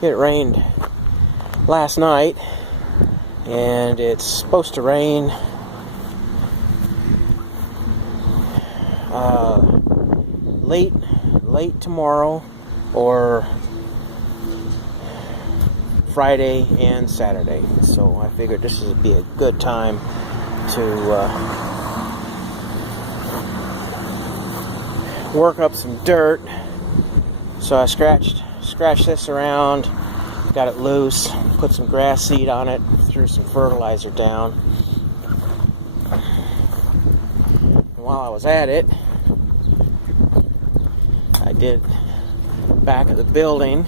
It rained last night, and it's supposed to rain late tomorrow or Friday and Saturday. So I figured this would be a good time to work up some dirt. So I scratched this around, got it loose, put some grass seed on it, threw some fertilizer down. And while I was at it, I did back of the building,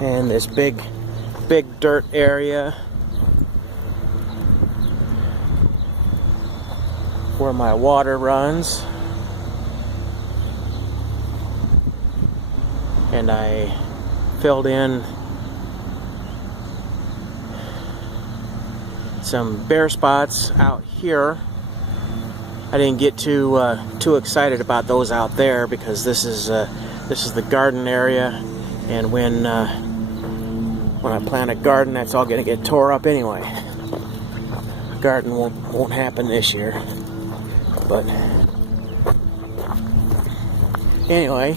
and this big dirt area where my water runs, and I filled in some bare spots out here. I didn't get too excited about those out there because this is the garden area, and when I plant a garden, that's all going to get tore up anyway. The garden won't happen this year, but anyway,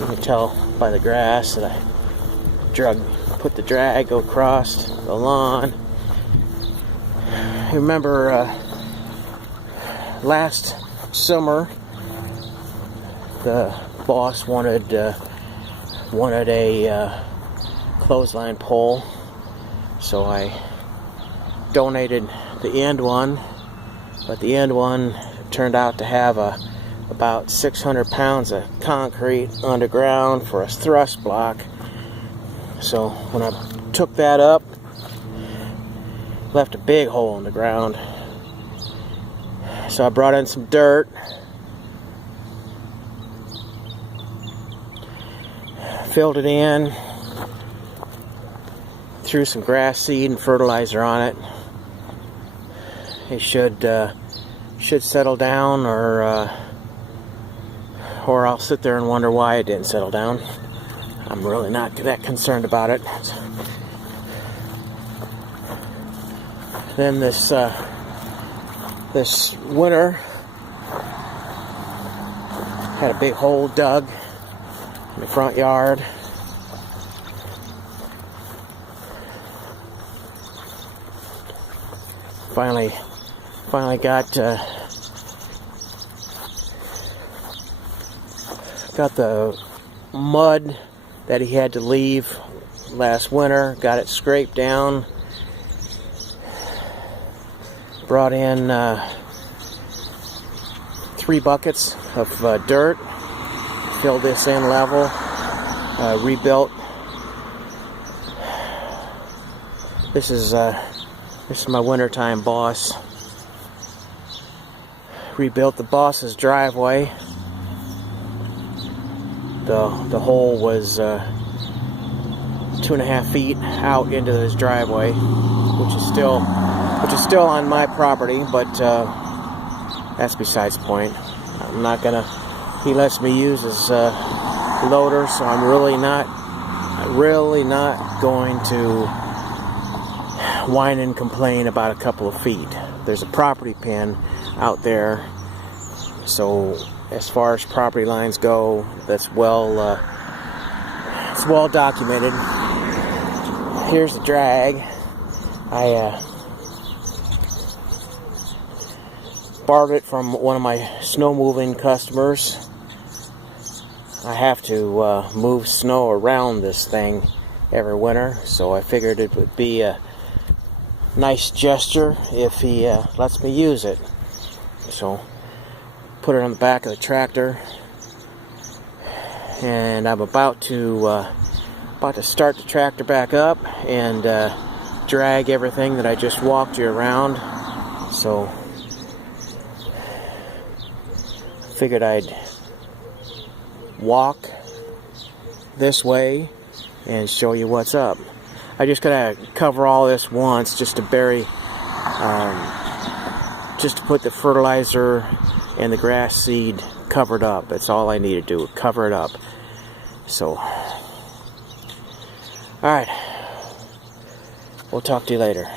you can tell by the grass that I put the drag across the lawn. I remember last summer the boss wanted a clothesline pole, so I donated the end one, but the end one turned out to have about 600 pounds of concrete underground for a thrust block. So when I took that up, left a big hole in the ground. So I brought in some dirt, filled it in, threw some grass seed and fertilizer on it. It should settle down, or I'll sit there and wonder why it didn't settle down. I'm really not that concerned about it. Then this winter had a big hole dug in the front yard. Finally got the mud that he had to leave last winter, got it scraped down, brought in 3 buckets of dirt, filled this in level, rebuilt. This is my wintertime boss. Rebuilt the boss's driveway. The hole was 2.5 feet out into his driveway, which is still on my property, but that's besides the point. I'm not gonna. He lets me use his loader, so I'm really not going to whine and complain about a couple of feet. There's a property pin out there, so as far as property lines go, that's it's well documented. Here's the drag. I borrowed it from one of my snow moving customers. I have to move snow around this thing every winter, so I figured it would be a nice gesture if he lets me use it. So put it on the back of the tractor, and I'm about to start the tractor back up and drag everything that I just walked you around. So figured I'd walk this way and show you what's up. I just gotta cover all this once just to just to put the fertilizer and the grass seed covered up. That's all I need to do, cover it up. So, alright, we'll talk to you later.